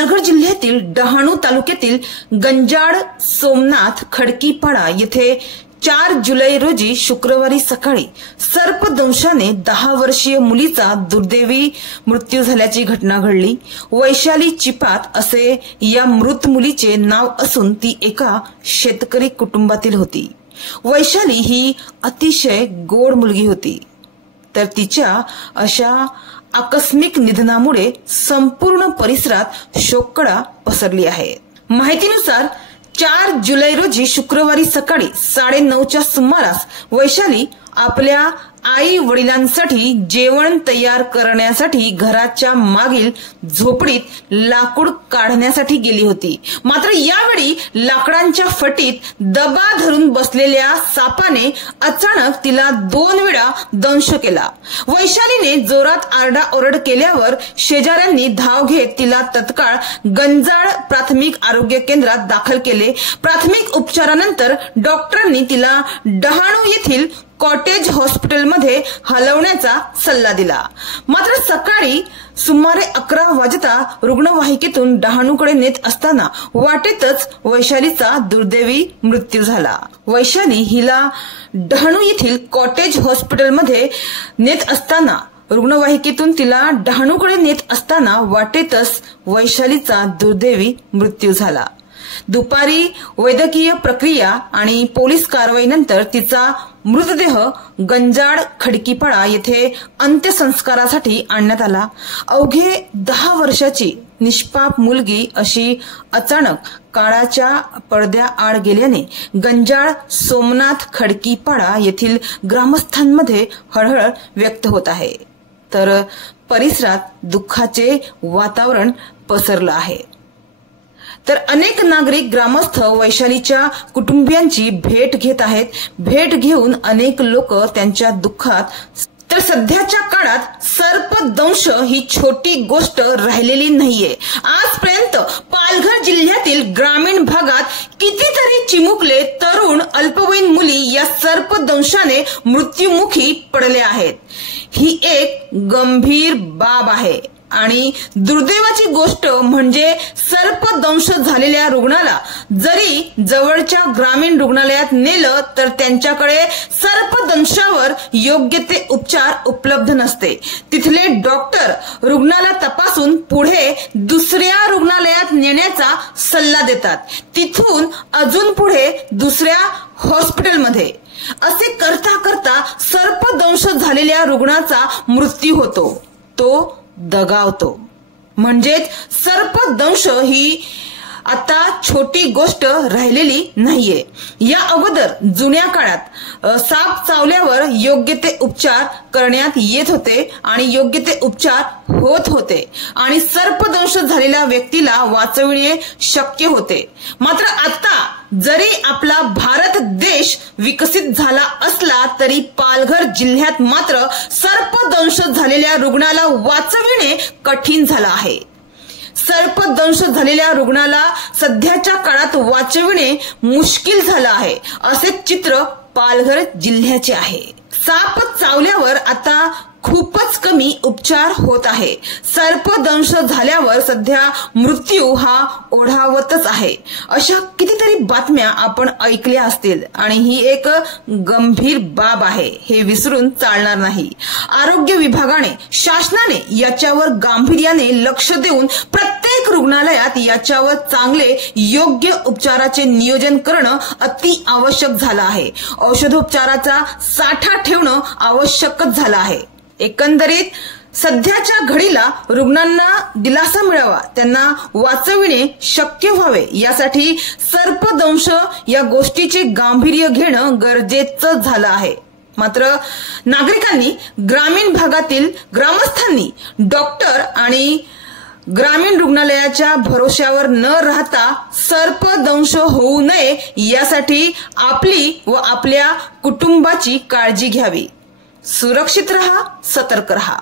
पालघर जिल्ह्यातील डहाणू तालुक्यातील गंजाड सोमनाथ खडकीपाडा येथे 4 जुलै रोजी शुक्रवारी सकाळी सर्पदंशाने 10 वर्षीय मुलीचा दुर्दैवी मृत्यू झाल्याची घटना घडली। वैशाली चिपात असे या मृत मुलीचे नाव असून ती एका शेतकरी कुटुंबातील होती। वैशाली ही अतिशय गोड मुलगी होती, तर तिच्या अशा आकस्मिक निधनामुळे संपूर्ण परिसरात शोककळा पसरली आहे। माहितीनुसार 4 जुलै रोजी शुक्रवारी सकाळी 9:30च्या सुमारास वैशाली आपल्या आई वडिलांसाठी जेवण तयार करण्यासाठी घराच्या मागील झोपडीत लाकूड काढण्यासाठी गेली होती। मात्र यावेळी लाकडांच्या फटीत दबा धरून बसलेल्या सापाने अचानक तिला 2 वेळा दंश केला। वैशालीने जोरात आरडाओरड केल्यावर शेजाऱ्यांनी धाव घेत तिला तत्काळ गंजाड प्राथमिक आरोग्य केंद्रात दाखल केले। प्राथमिक उपचारानंतर डॉक्टरांनी तिला डहाणू येथील कॉटेज हॉस्पिटलमध्ये हलवण्याचा सल्ला दिला। मात्र सकाळी सुमारे 11 वाजता रुग्णवाहिकेतून डहाणूकडे नेत असताना वाटेतच वैशालीचा दुर्दैवी मृत्यू झाला। वैशाली हिला डहाणू येथील कॉटेज हॉस्पिटलमध्ये नेत असताना रुग्णवाहिकेतून तिला डहाणूकडे नेत असताना वाटेतच वैशालीचा दुर्दैवी मृत्यू झाला। दुपारी वैद्यकीय प्रक्रिया आणि पोलीस कारवाईनंतर तिचा मृतदेह गंजाड खडकीपाडा येथे अंत्यसंस्कारासाठी आणण्यात आला। अवघे 10 वर्षाची निष्पाप मुलगी अशी अचानक काळाच्या पडद्याआड गेल्याने गंजाड सोमनाथ खडकीपाडा येथील ग्रामस्थांमध्ये हळहळ व्यक्त होत आहे, तर परिसरात दुःखाचे वातावरण पसरलं आहे। तर अनेक नागरिक ग्रामस्थ वैशालीच्या कुटुंबियांची भेट घेत आहेत। भेट घेऊन अनेक लोक त्यांच्या दुःखात तर सध्याच्या काळात सर्पदंश ही छोटी गोष्ट राहिलेली नाहीये। आजपर्यंत पालघर जिल्ह्यातील ग्रामीण भागात कितीतरी चिमुकले तरुण अल्पवयीन मुली या सर्पदंशाने मृत्युमुखी पडले आहेत। ही एक गंभीर बाब आहे आणि दुर्दैवाची गोष्ट म्हणजे सर्पदंश झालेल्या रुग्णाला जरी जवळच्या ग्रामीण रुग्णालयात नेलं तर त्यांच्याकडे सर्पदंशावर योग्य ते उपचार उपलब्ध नसते। तिथले डॉक्टर रुग्णाला तपासून पुढे दुसऱ्या रुग्णालयात नेण्याचा सल्ला देतात, तिथून अजून पुढे दुसऱ्या हॉस्पिटलमध्ये असे करता करता सर्पदंश झालेल्या रुग्णाचा मृत्यू होतो, तो दगावतो। म्हणजेच सर्पदंश ही आता छोटी गोष्ट राहिलेली नाहीये। या अगोदर जुन्या काळात साप चावल्यावर योग्य ते उपचार करण्यात येत होते आणि योग्य ते उपचार होत होते आणि सर्पदंश झालेल्या व्यक्तीला वाचविणे शक्य होते। मात्र आता जरी आपला भारत देश विकसित झाला असला तरी पालघर जिल्ह्यात मात्र सर्पदंश झालेल्या रुग्णाला वाचविणे कठीण झालं आहे। सर्पदंश झालेल्या रुग्णाला सध्याच्या काळात वाचविणे मुश्किल झालं आहे, असे चित्र पालघर जिल्ह्याचे आहे। साप चावल्यावर आता खूपच कमी उपचार होत आहे। सर्पदंश झाल्यावर सध्या मृत्यू हा ओढावतच आहे। अशा कितीतरी बातम्या आपण ऐकल्या असतील आणि ही एक गंभीर बाब आहे, हे विसरून चालणार नाही। आरोग्य विभागाने, शासनाने याच्यावर गांभीर्याने लक्ष देऊन प्रत्येक रुग्णालयात याच्यावर चांगले योग्य उपचाराचे नियोजन करणं अति आवश्यक झालं आहे। औषधोपचाराचा साठा ठेवणं आवश्यकच झालं आहे। एकंदरीत सध्याच्या घडीला रुग्णांना दिलासा मिळावा, त्यांना वाचविणे शक्य व्हावे यासाठी सर्पदंश या गोष्टीचे गांभीर्य घेणं गरजेचं झालं आहे। मात्र नागरिकांनी, ग्रामीण भागातील ग्रामस्थांनी डॉक्टर आणि ग्रामीण रुग्णालयाच्या भरोश्यावर न राहता सर्पदंश होऊ नये यासाठी आपली व आपल्या कुटुंबाची काळजी घ्यावी। सुरक्षित रहा, सतर्क रहा।